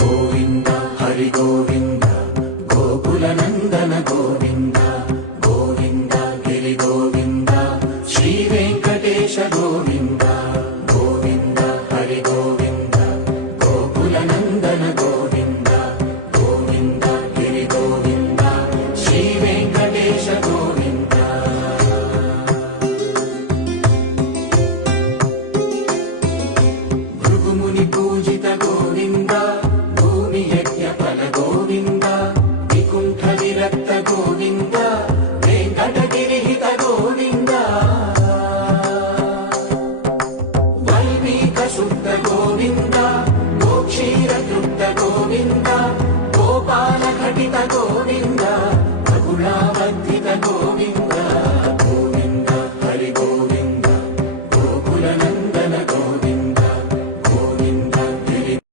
గోవింద హరి గోవింద గోకుల నందన గోవింద గోవింద గిరి గోవింద శ్రీ వెంకటేశ గోవింద గోవింద హరి గోవింద గోకుల నందన గోవింద గోవింద గిరి గోవింద శ్రీ వెంకటేశ గోవింద. భృగుముని పూజిత గోవింద భూమి యజ్ఞ ఫల గోవింద వికుంఠ విరక్త గోవింద వెంకటగిరిహిత గోవింద వల్మీక శుద్ధ గోవింద గోక్షీర తృప్త గోవింద గోపాల ఘటిత గోవింద